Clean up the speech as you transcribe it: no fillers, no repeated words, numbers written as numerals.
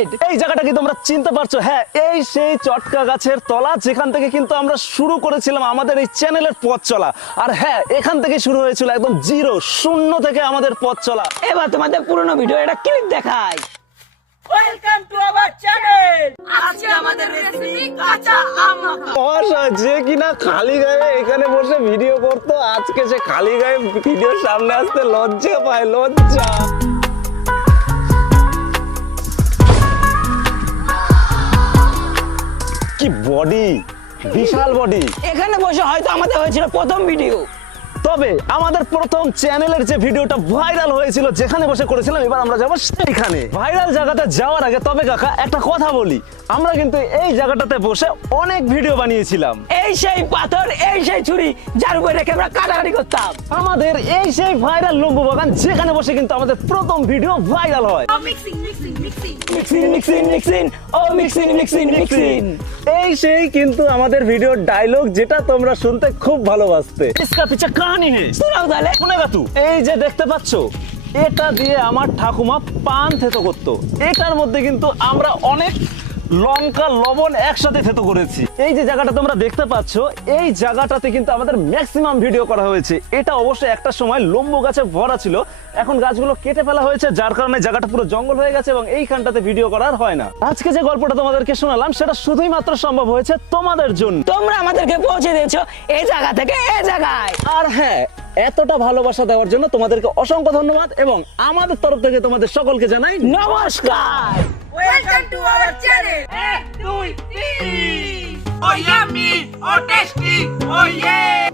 Wait, এই জায়গাটা কি তোমরা চিনতে পারছো? হ্যাঁ, এই সেই চটকা গাছের তলা যেখান থেকে কিন্তু আমরা শুরু করেছিলাম আমাদের এই চ্যানেলের পথ চলা। আর হ্যাঁ, এখান থেকে শুরু হয়েছিল একদম জিরো, শূন্য থেকে আমাদের পথ চলা। এবার তোমাদের পুরনো ভিডিও একটা ক্লিপ দেখাই। Welcome to our channel. আজকে আমাদের রেসিপি কাঁচা আম মাখা। অবশ্যই, যে কিনা খালি গায়ে এখানে বসে ভিডিও করতো, আজকে সে খালি গায়ে ভিডিওর সামনে আসতে লজ্জা পায়, লজ্জা। কি বডি, বিশাল বডি। এখানে বসে হয়তো আমাদের হয়েছিল প্রথম ভিডিও। তবে আমাদের প্রথম চ্যানেলের যে ভিডিওটা ভাইরাল হয়েছিল যেখানে বসে করেছিলাম, এবার আমরা যাবো সেইখানে। ভাইরাল জায়গাতে যাওয়ার আগে তবে কাকা একটা কথা বলি, আমরা কিন্তু এই জায়গাটাতে বসে অনেক ভিডিও বানিয়েছিলাম। এই সেই পাথর, এই সেই ছুরি যার উপরে রেখে আমরা কাটাকাটি করতাম। আমাদের এই সেই ভাইরাল লম্বু বাগান যেখানে বসে কিন্তু আমাদের প্রথম ভিডিও ভাইরাল হয়। Mixing mixing mixing mixing mixing mixing, ও মিক্সিং মিক্সিং মিক্সিং। এই সেই কিন্তু আমাদের ভিডিওর ডায়লগ যেটা তোমরা শুনতে খুব ভালোবাসতে। इसका पीछे कहानी है, শোনাও তাহলে। শুনেগা তু। এই যে দেখতে পাচ্ছ, এটা দিয়ে আমার ঠাকুমা পান থেতো করতো। এটার মধ্যে কিন্তু আমরা অনেক লঙ্কা লবণ একসাথে থেতো করেছি। এই যে জায়গাটা তোমরা দেখতে পাচ্ছ, এই জায়গাটাতে কিন্তু আমাদের ম্যাক্সিমাম ভিডিও করা হয়েছে। এটা অবশ্যই একটা সময় লম্বু গাছে ভরা ছিল, এখন গাছগুলো কেটে ফেলা হয়েছে, যার কারণে জায়গাটা পুরো জঙ্গল হয়ে গেছে এবং এইখানটাতে ভিডিও করার হয় না। আজকে যে গল্পটা তোমাদেরকে শোনালাম সেটা শুধুই মাত্র সম্ভব হয়েছে তোমাদের জন্য। তোমরা আমাদেরকে পৌঁছে দিয়েছো এই জায়গা থেকে এই জায়গায়। আর হ্যাঁ, এতটা ভালোবাসা দেওয়ার জন্য তোমাদেরকে অসংখ্য ধন্যবাদ এবং আমাদের তরফ থেকে তোমাদের সকলকে জানাই নমস্কার। Welcome to our channel. 1 2 3 ও ইয়ামি ও টেস্টি ও ইয়ে